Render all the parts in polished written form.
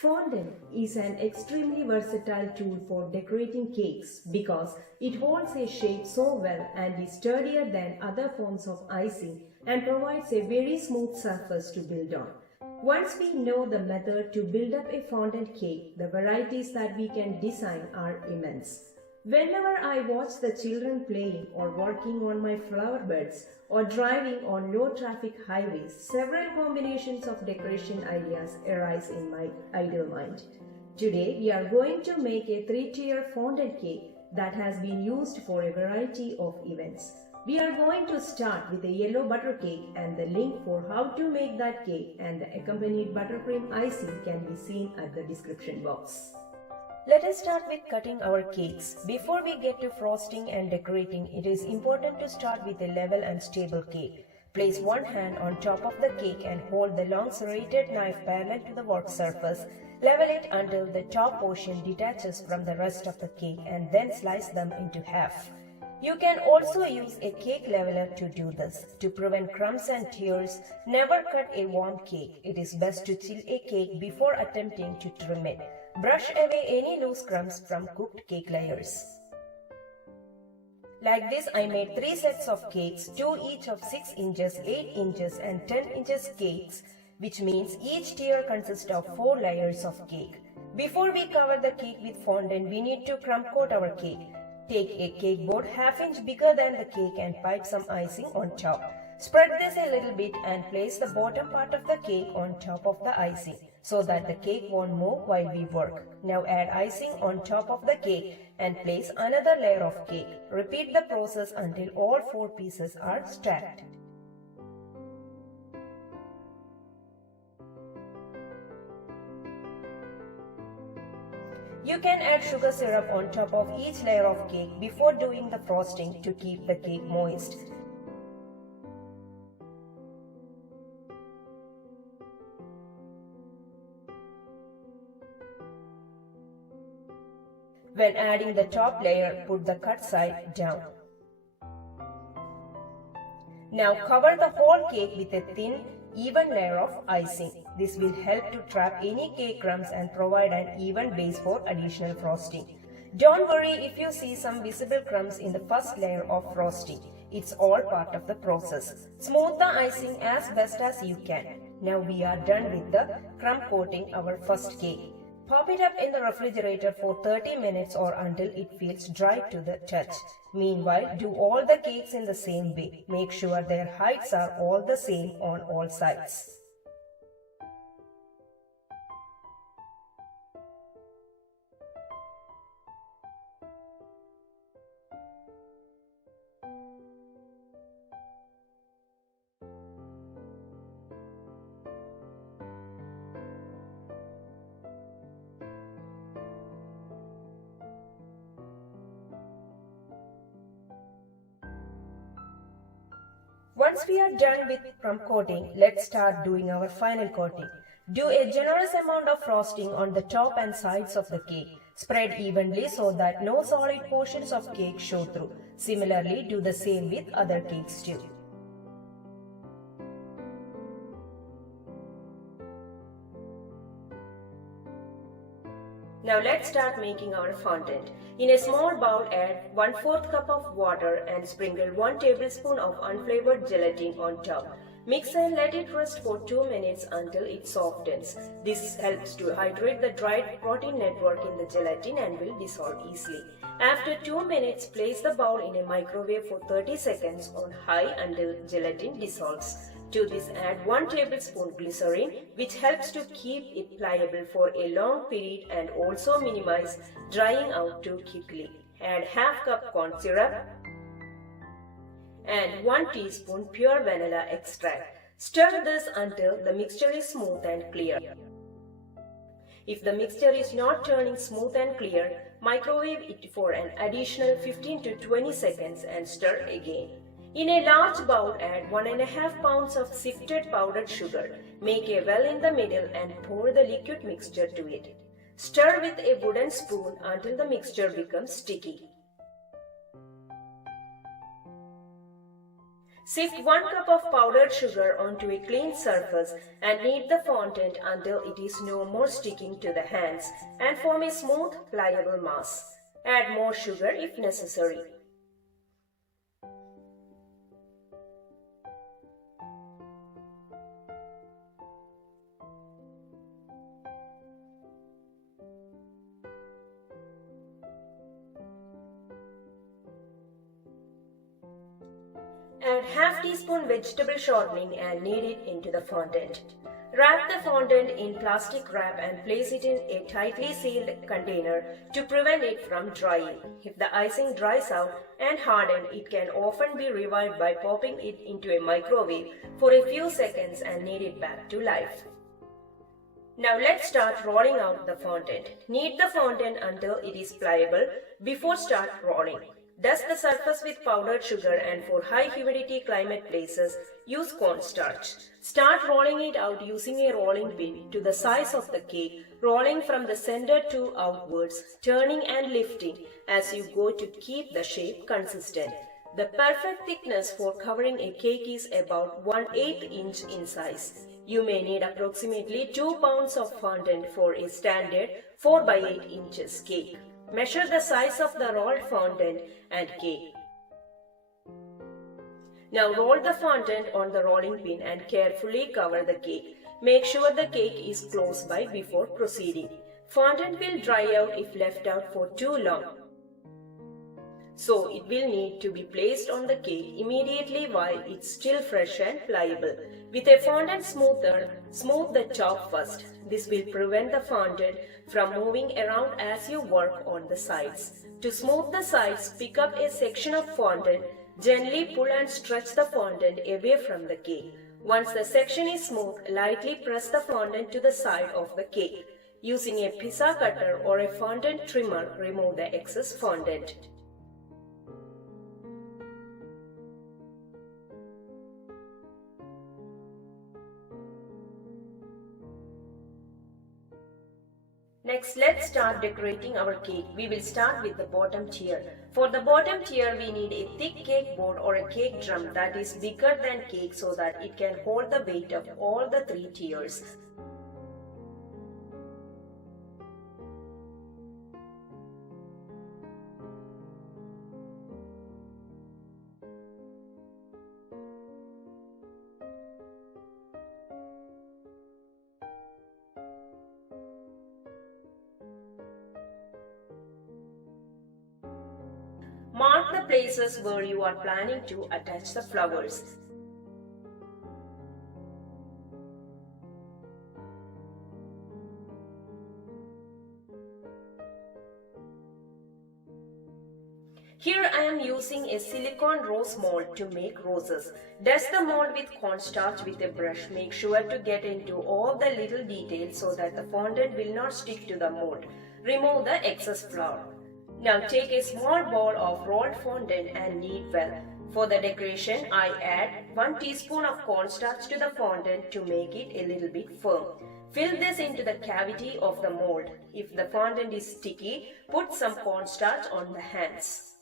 Fondant is an extremely versatile tool for decorating cakes because it holds a shape so well and is sturdier than other forms of icing and provides a very smooth surface to build on. Once we know the method to build up a fondant cake, the varieties that we can design are immense. Whenever I watch the children playing or working on my flower beds or driving on low traffic highways, several combinations of decoration ideas arise in my idle mind. Today we are going to make a 3-tier fondant cake that has been used for a variety of events. We are going to start with a yellow butter cake, and the link for how to make that cake and the accompanied buttercream icing can be seen at the description box. Let us start with cutting our cakes. Before we get to frosting and decorating, it is important to start with a level and stable cake. Place one hand on top of the cake and hold the long serrated knife parallel to the work surface. Level it until the top portion detaches from the rest of the cake and then slice them into half. You can also use a cake leveler to do this. To prevent crumbs and tears, never cut a warm cake. It is best to chill a cake before attempting to trim it. Brush away any loose crumbs from cooked cake layers. Like this, I made 3 sets of cakes, 2 each of 6 inches, 8 inches and 10 inches cakes, which means each tier consists of 4 layers of cake. Before we cover the cake with fondant, we need to crumb coat our cake. Take a cake board half-inch bigger than the cake and pipe some icing on top. Spread this a little bit and place the bottom part of the cake on top of the icing so that the cake won't move while we work. Now add icing on top of the cake and place another layer of cake. Repeat the process until all 4 pieces are stacked. You can add sugar syrup on top of each layer of cake before doing the frosting to keep the cake moist. When adding the top layer, put the cut side down. Now cover the whole cake with a thin, even layer of icing. This will help to trap any cake crumbs and provide an even base for additional frosting. Don't worry if you see some visible crumbs in the first layer of frosting. It's all part of the process. Smooth the icing as best as you can. Now we are done with the crumb coating our first cake. Pop it up in the refrigerator for 30 minutes or until it feels dry to the touch. Meanwhile, do all the cakes in the same way. Make sure their heights are all the same on all sides. Once we are done with crumb coating, let's start doing our final coating. Do a generous amount of frosting on the top and sides of the cake. Spread evenly so that no solid portions of cake show through. Similarly, do the same with other cakes too. Now let's start making our fondant. In a small bowl, add 1/4 cup of water and sprinkle 1 tablespoon of unflavored gelatin on top. Mix and let it rest for 2 minutes until it softens. This helps to hydrate the dried protein network in the gelatin and will dissolve easily. After 2 minutes, place the bowl in a microwave for 30 seconds on high until gelatin dissolves. To this, add 1 tablespoon glycerin, which helps to keep it pliable for a long period and also minimize drying out too quickly. Add ½ cup corn syrup and 1 teaspoon pure vanilla extract. Stir this until the mixture is smooth and clear. If the mixture is not turning smooth and clear, microwave it for an additional 15 to 20 seconds and stir again. In a large bowl, add 1½ pounds of sifted powdered sugar. Make a well in the middle and pour the liquid mixture to it. Stir with a wooden spoon until the mixture becomes sticky. Sift 1 cup of powdered sugar onto a clean surface and knead the fondant until it is no more sticking to the hands and form a smooth, pliable mass. Add more sugar if necessary. Add half teaspoon vegetable shortening and knead it into the fondant. Wrap the fondant in plastic wrap and place it in a tightly sealed container to prevent it from drying. If the icing dries out and hardens, it can often be revived by popping it into a microwave for a few seconds and knead it back to life. Now let's start rolling out the fondant. Knead the fondant until it is pliable before start rolling. Dust the surface with powdered sugar and for high humidity climate places, use cornstarch. Start rolling it out using a rolling pin to the size of the cake, rolling from the center to outwards, turning and lifting as you go to keep the shape consistent. The perfect thickness for covering a cake is about 1/8 inch in size. You may need approximately 2 pounds of fondant for a standard 4 by 8 inches cake. Measure the size of the rolled fondant and cake. Now roll the fondant on the rolling pin and carefully cover the cake. Make sure the cake is close by before proceeding. Fondant will dry out if left out for too long, so it will need to be placed on the cake immediately while it's still fresh and pliable. With a fondant smoother, smooth the top first. This will prevent the fondant from moving around as you work on the sides. To smooth the sides, pick up a section of fondant, gently pull and stretch the fondant away from the cake. Once the section is smooth, lightly press the fondant to the side of the cake. Using a pizza cutter or a fondant trimmer, remove the excess fondant. Next, let's start decorating our cake. We will start with the bottom tier. For the bottom tier, we need a thick cake board or a cake drum that is bigger than cake so that it can hold the weight of all the 3 tiers. Mark the places where you are planning to attach the flowers. Here I am using a silicone rose mold to make roses. Dust the mold with cornstarch with a brush. Make sure to get into all the little details so that the fondant will not stick to the mold. Remove the excess flour. Now take a small ball of rolled fondant and knead well. For the decoration, I add 1 teaspoon of cornstarch to the fondant to make it a little bit firm. Fill this into the cavity of the mold. If the fondant is sticky, put some cornstarch on the hands.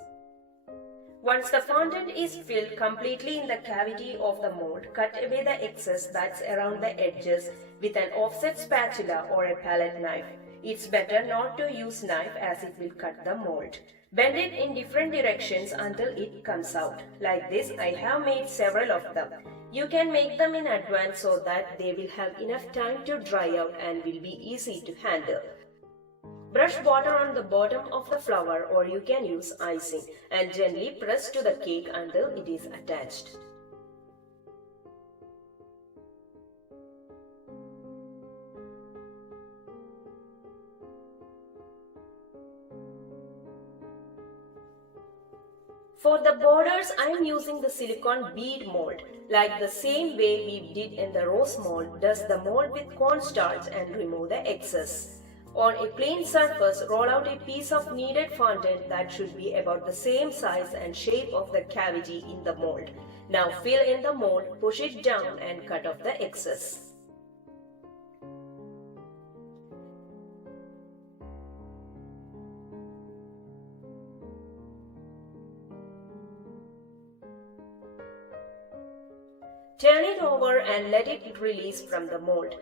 Once the fondant is filled completely in the cavity of the mold, cut away the excess that's around the edges with an offset spatula or a palette knife. It's better not to use knife as it will cut the mold. Bend it in different directions until it comes out. Like this, I have made several of them. You can make them in advance so that they will have enough time to dry out and will be easy to handle. Brush water on the bottom of the flower or you can use icing and gently press to the cake until it is attached. For the borders, I am using the silicone bead mold. Like the same way we did in the rose mold, dust the mold with cornstarch and remove the excess. On a plain surface, roll out a piece of kneaded fondant that should be about the same size and shape of the cavity in the mold. Now fill in the mold, push it down and cut off the excess. Turn it over and let it release from the mold.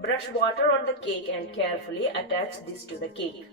Brush water on the cake and carefully attach this to the cake.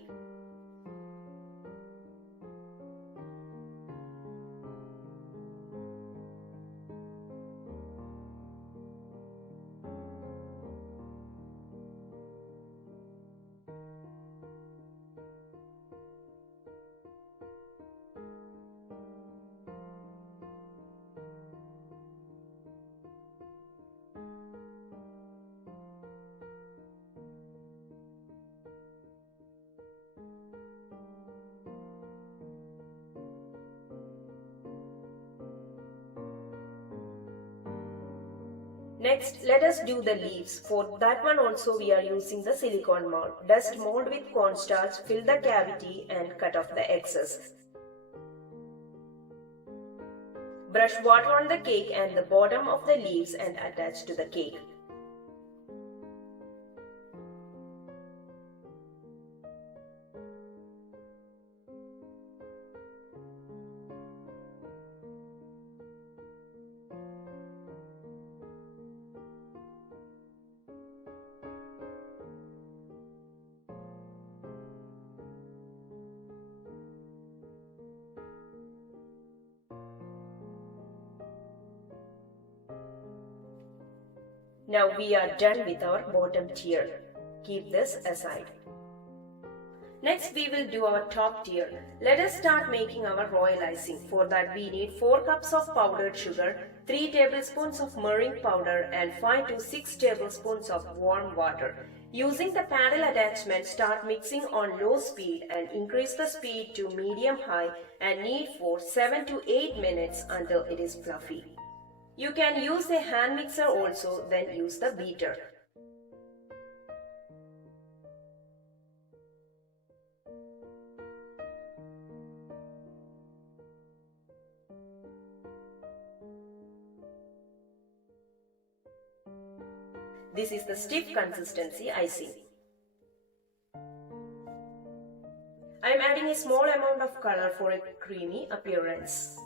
Next, let us do the leaves. For that one also we are using the silicone mold. Dust mold with cornstarch, fill the cavity and cut off the excess. Brush water on the cake and the bottom of the leaves and attach to the cake. Now we are done with our bottom tier. Keep this aside. Next we will do our top tier. Let us start making our royal icing. For that we need 4 cups of powdered sugar, 3 tablespoons of meringue powder and 5 to 6 tablespoons of warm water. Using the paddle attachment, start mixing on low speed and increase the speed to medium-high and knead for 7 to 8 minutes until it is fluffy. You can use a hand mixer also, then use the beater. This is the stiff consistency icing. I am adding a small amount of color for a creamy appearance.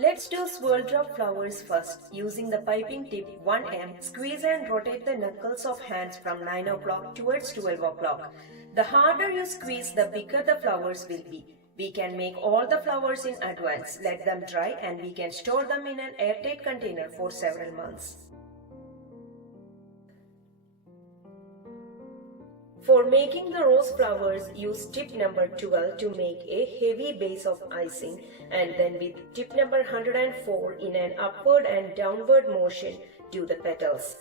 Let's do swirl drop flowers first. Using the piping tip 1M, squeeze and rotate the knuckles of hands from 9 o'clock towards 12 o'clock. The harder you squeeze, the bigger the flowers will be. We can make all the flowers in advance, let them dry and we can store them in an airtight container for several months. For making the rose flowers, use tip number 12 to make a heavy base of icing and then with tip number 104 in an upward and downward motion, do the petals.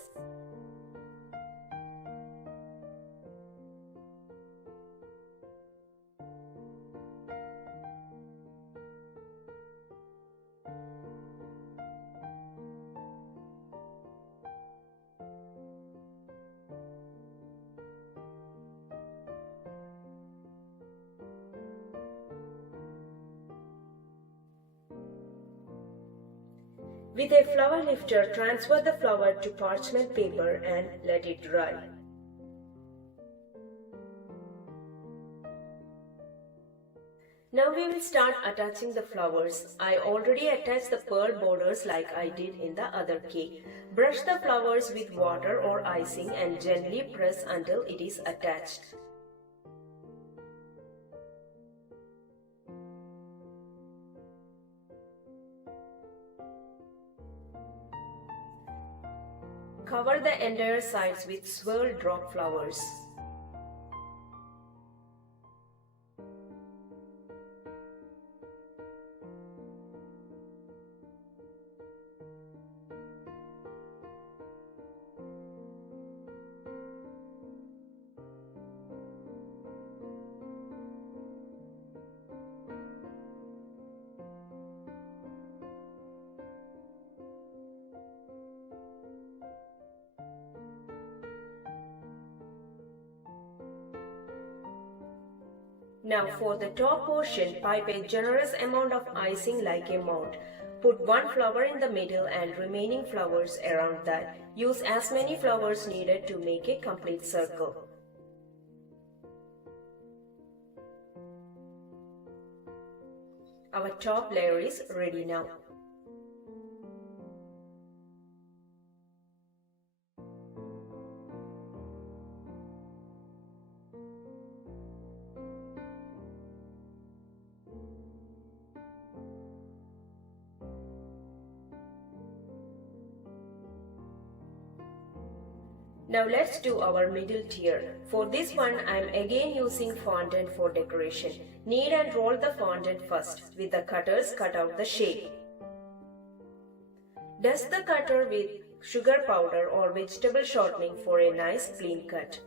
With a flower lifter, transfer the flower to parchment paper and let it dry. Now we will start attaching the flowers. I already attached the pearl borders like I did in the other cake. Brush the flowers with water or icing and gently press until it is attached. Cover the entire sides with swirl drop flowers. Now for the top portion, pipe a generous amount of icing like a mound. Put one flower in the middle and remaining flowers around that. Use as many flowers needed to make a complete circle. Our top layer is ready now. Now let's do our middle tier. For this one, I am again using fondant for decoration. Knead and roll the fondant first. With the cutters, cut out the shape. Dust the cutter with sugar powder or vegetable shortening for a nice clean cut.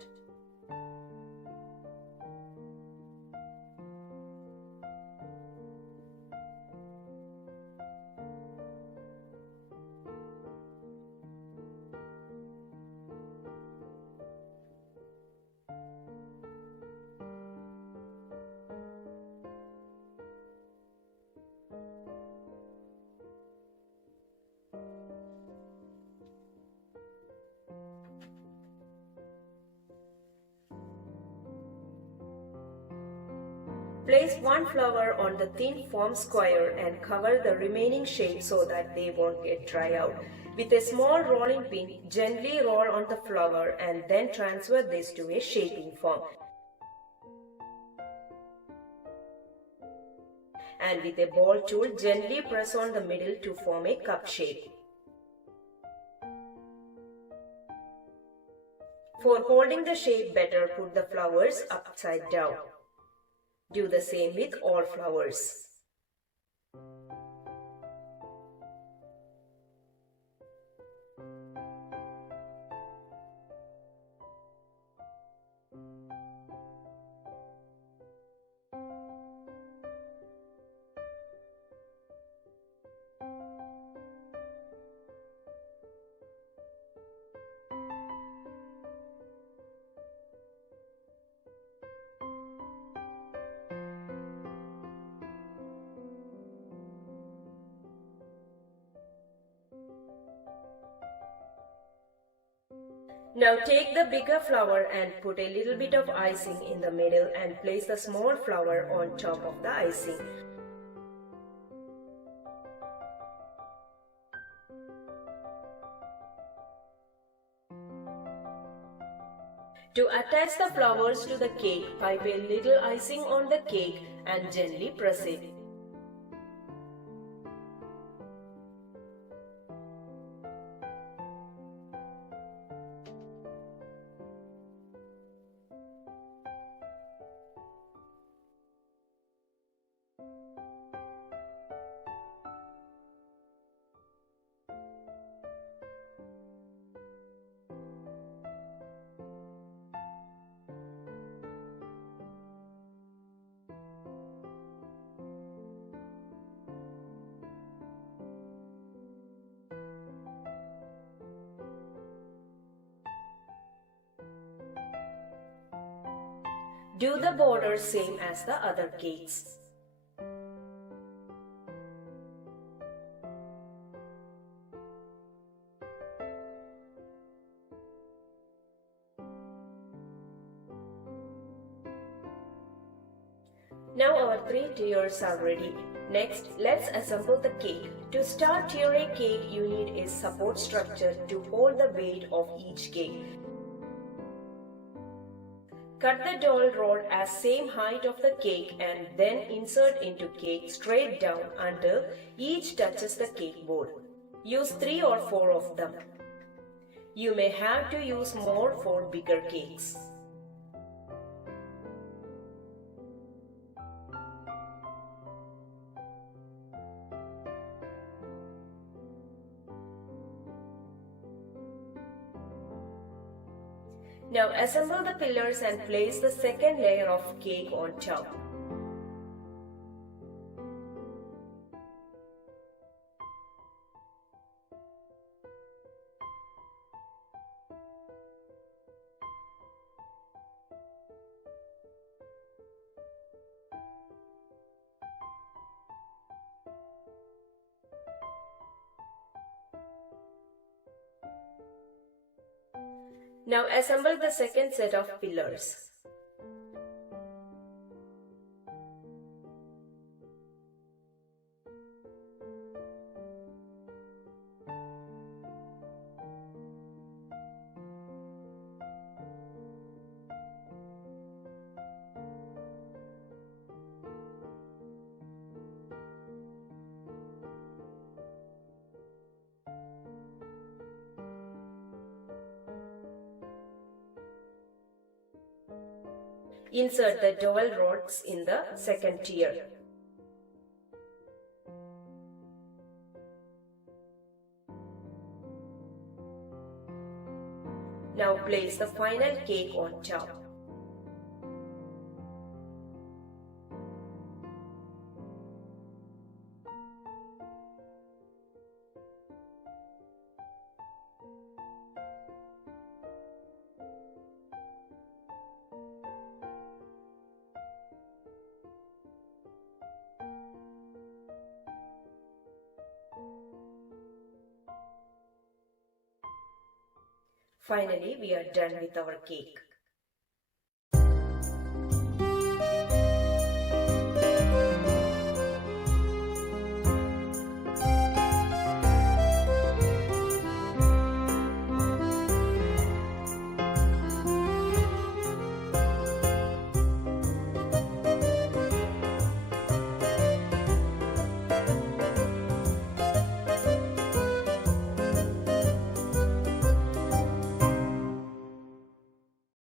Place one flower on the thin foam square and cover the remaining shape so that they won't get dry out. With a small rolling pin, gently roll on the flower and then transfer this to a shaping foam. And with a ball tool, gently press on the middle to form a cup shape. For holding the shape better, put the flowers upside down. Do the same with all flowers. Now take the bigger flower and put a little bit of icing in the middle and place the small flower on top of the icing. To attach the flowers to the cake, pipe a little icing on the cake and gently press it. Do the border same as the other cakes. Now our 3 tiers are ready. Next, let's assemble the cake. To start tier a cake, you need a support structure to hold the weight of each cake. Cut the doll roll as same height of the cake and then insert into cake straight down until each touches the cake board. Use 3 or 4 of them. You may have to use more for bigger cakes. Now assemble the pillars and place the second layer of cake on top. Now assemble the second set of pillars. Insert the dowel rods in the second tier. Now place the final cake on top. Finally, we are done with our cake.